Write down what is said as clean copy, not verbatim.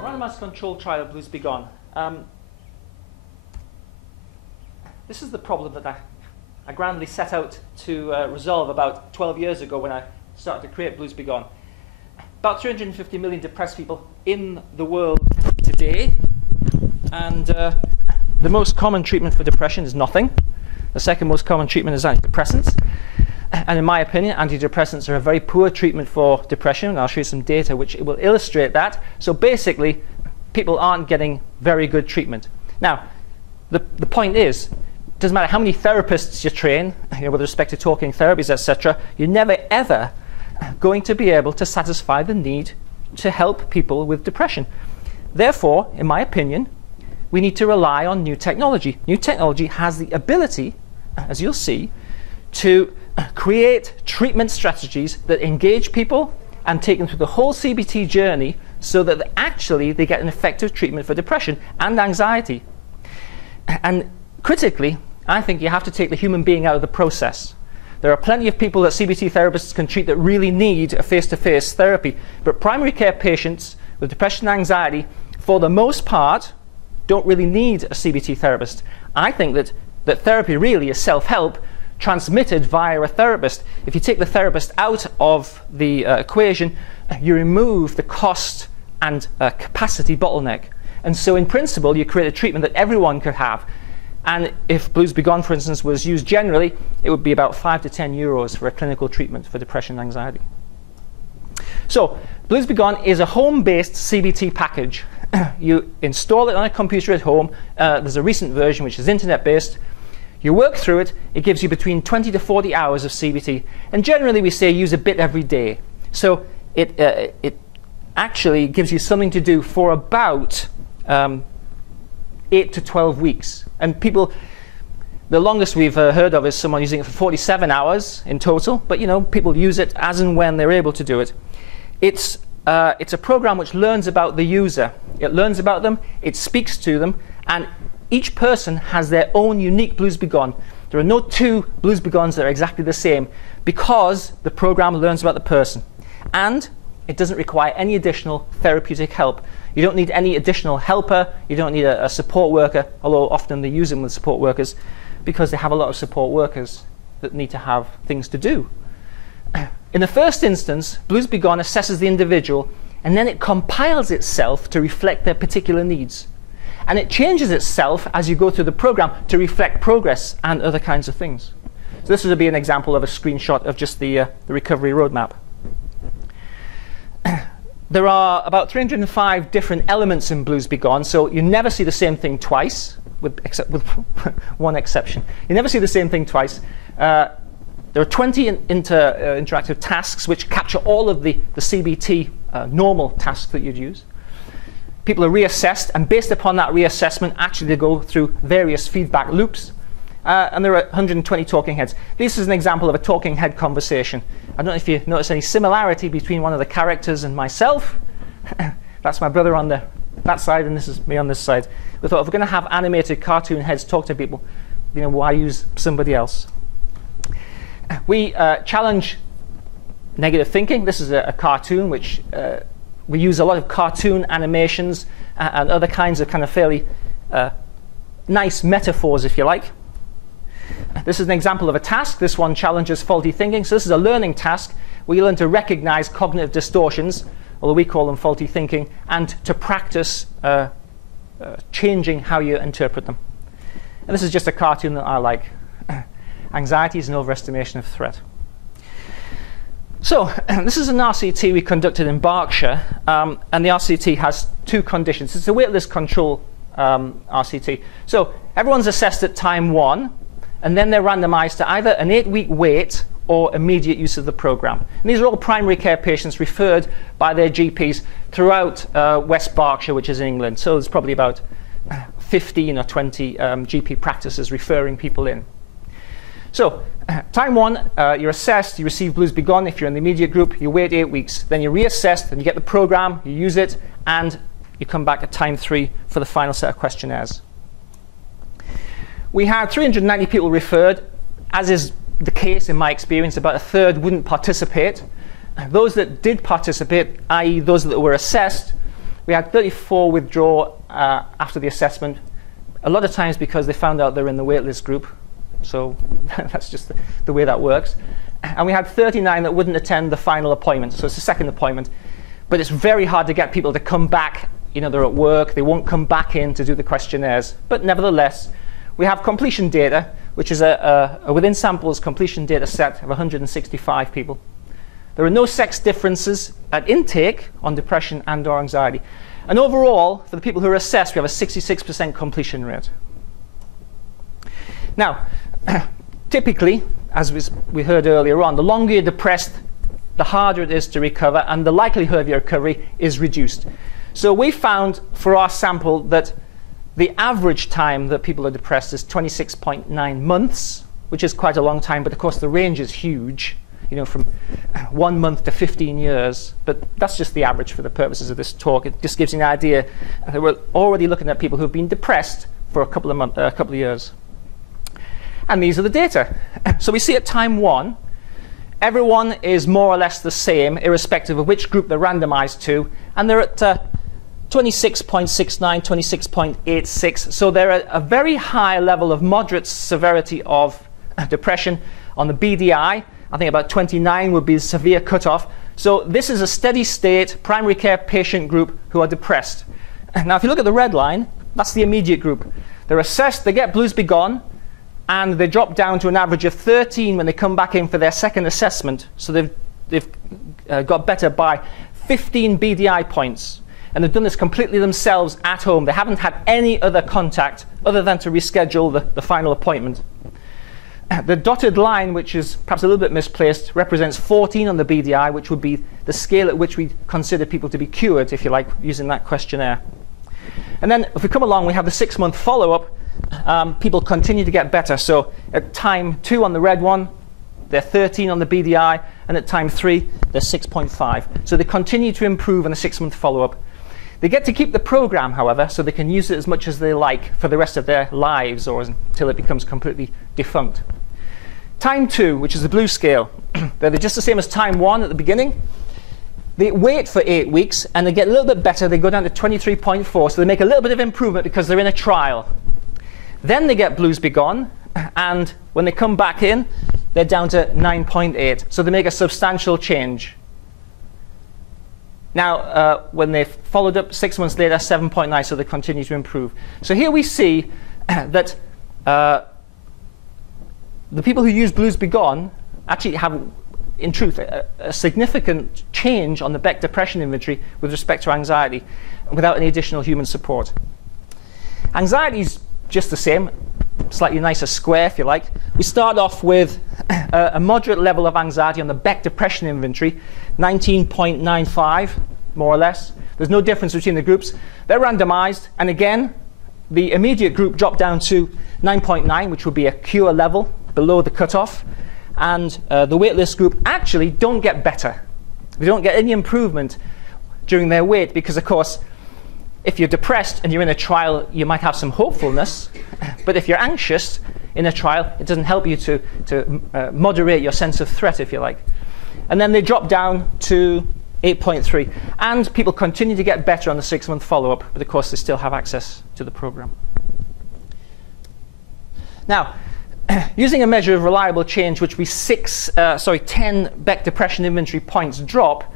Randomized controlled trial of Blues Begone. This is the problem that I grandly set out to resolve about 12 years ago when I started to create Blues Begone. About 350 million depressed people in the world today, and the most common treatment for depression is nothing. The second most common treatment is antidepressants. And in my opinion, antidepressants are a very poor treatment for depression, and I'll show you some data which will illustrate that. So basically, people aren't getting very good treatment. Now, the point is, it doesn't matter how many therapists you train, with respect to talking therapies, etc., you're never ever going to be able to satisfy the need to help people with depression. Therefore, in my opinion, we need to rely on new technology. New technology has the ability, as you'll see, to create treatment strategies that engage people and take them through the whole CBT journey so that actually they get an effective treatment for depression and anxiety. And critically, I think you have to take the human being out of the process. There are plenty of people that CBT therapists can treat that really need a face-to-face therapy, but primary care patients with depression and anxiety, for the most part, don't really need a CBT therapist. I think that therapy really is self-help transmitted via a therapist. If you take the therapist out of the equation, you remove the cost and capacity bottleneck. And so in principle, you create a treatment that everyone could have. And if Blues Begone, for instance, was used generally, it would be about 5 to 10 euros for a clinical treatment for depression and anxiety. So Blues Begone is a home-based CBT package. You install it on a computer at home. There's a recent version which is internet-based. You work through it. It gives you between 20 to 40 hours of CBT. And generally, we say use a bit every day. So it actually gives you something to do for about 8 to 12 weeks. And people, the longest we've heard of is someone using it for 47 hours in total. But people use it as and when they're able to do it. It's a program which learns about the user. It learns about them, it speaks to them, and each person has their own unique Blues Begone. There are no two Blues Begones that are exactly the same because the program learns about the person. And it doesn't require any additional therapeutic help. You don't need any additional helper, you don't need a support worker, although often they use them with support workers because they have a lot of support workers that need to have things to do. In the first instance, Blues Begone assesses the individual and then it compiles itself to reflect their particular needs. And it changes itself as you go through the program to reflect progress and other kinds of things. So this would be an example of a screenshot of just the recovery roadmap. There are about 305 different elements in Blues Begone, so you never see the same thing twice, except with one exception. You never see the same thing twice. There are 20 interactive tasks which capture all of the CBT normal tasks that you'd use. People are reassessed, and based upon that reassessment, actually they go through various feedback loops. And there are 120 talking heads. This is an example of a talking head conversation. I don't know if you notice any similarity between one of the characters and myself. That's my brother on that side, and this is me on this side. We thought if we're going to have animated cartoon heads talk to people, why use somebody else? We challenge negative thinking. This is a cartoon which we use a lot of cartoon animations and other kinds of kind of fairly nice metaphors, if you like. This is an example of a task. This one challenges faulty thinking. So this is a learning task where you learn to recognize cognitive distortions, although we call them faulty thinking, and to practice changing how you interpret them. And this is just a cartoon that I like. Anxiety is an overestimation of threat. So this is an RCT we conducted in Berkshire, and the RCT has two conditions. It's a waitlist control RCT. So everyone's assessed at time 1, and then they're randomized to either an 8-week wait or immediate use of the program. And these are all primary care patients referred by their GPs throughout West Berkshire, which is in England. So there's probably about 15 or 20 GP practices referring people in. So time 1, you're assessed, you receive Blues Begone. If you're in the immediate group, you wait 8 weeks. Then you're reassessed, and you get the program, you use it, and you come back at time 3 for the final set of questionnaires. We had 390 people referred. As is the case in my experience, about a third wouldn't participate. those that did participate, i.e. those that were assessed, we had 34 withdraw after the assessment, a lot of times because they found out they're in the waitlist group. So that's just the way that works. And we had 39 that wouldn't attend the final appointment. So it's the second appointment. But it's very hard to get people to come back. You know, they're at work. They won't come back in to do the questionnaires. But nevertheless, we have completion data, which is a within samples completion data set of 165 people. There are no sex differences at intake on depression and or anxiety. And overall, for the people who are assessed, we have a 66% completion rate. Now, typically, as we heard earlier on, the longer you're depressed, the harder it is to recover, and the likelihood of your recovery is reduced. So we found for our sample that the average time that people are depressed is 26.9 months, which is quite a long time, but of course the range is huge, you know, from 1 month to 15 years. But that's just the average for the purposes of this talk. It just gives you an idea that we're already looking at people who've been depressed for a couple of years. And these are the data. So we see at time 1, everyone is more or less the same, irrespective of which group they're randomized to, and they're at 26.69, 26.86. So they're at a very high level of moderate severity of depression. On the BDI, I think about 29 would be the severe cutoff. So this is a steady state primary care patient group who are depressed. Now, if you look at the red line, that's the immediate group. They're assessed, they get Blues Begone, and they drop down to an average of 13 when they come back in for their second assessment. So they've got better by 15 BDI points. And they've done this completely themselves at home. They haven't had any other contact other than to reschedule the final appointment. The dotted line, which is perhaps a little bit misplaced, represents 14 on the BDI, which would be the scale at which we consider people to be cured, if you like, using that questionnaire. And then if we come along, we have the 6-month follow-up. People continue to get better. So at time 2 on the red one, they're 13 on the BDI, and at time 3, they're 6.5. So they continue to improve on the 6-month follow-up. They get to keep the program, however, so they can use it as much as they like for the rest of their lives or until it becomes completely defunct. Time 2, which is the blue scale, they're just the same as time 1 at the beginning. They wait for 8 weeks, and they get a little bit better. They go down to 23.4, so they make a little bit of improvement because they're in a trial. Then they get Blues Begone, and when they come back in, they're down to 9.8. So they make a substantial change. Now, when they've followed up 6 months later, 7.9, so they continue to improve. So here we see that the people who use Blues Begone actually have, in truth, a significant change on the Beck Depression Inventory with respect to anxiety without any additional human support. Anxiety is just the same, slightly nicer square, if you like. We start off with a moderate level of anxiety on the Beck Depression Inventory, 19.95, more or less. There's no difference between the groups. They're randomized, and again, the immediate group dropped down to 9.9, which would be a cure level below the cutoff, and the waitlist group actually don't get better. They don't get any improvement during their wait because, of course, if you're depressed and you're in a trial, you might have some hopefulness, but if you're anxious in a trial, it doesn't help you to moderate your sense of threat, if you like. And then they drop down to 8.3, and people continue to get better on the 6-month follow-up, but of course they still have access to the program. Now, using a measure of reliable change, which we 10 Beck Depression Inventory points drop,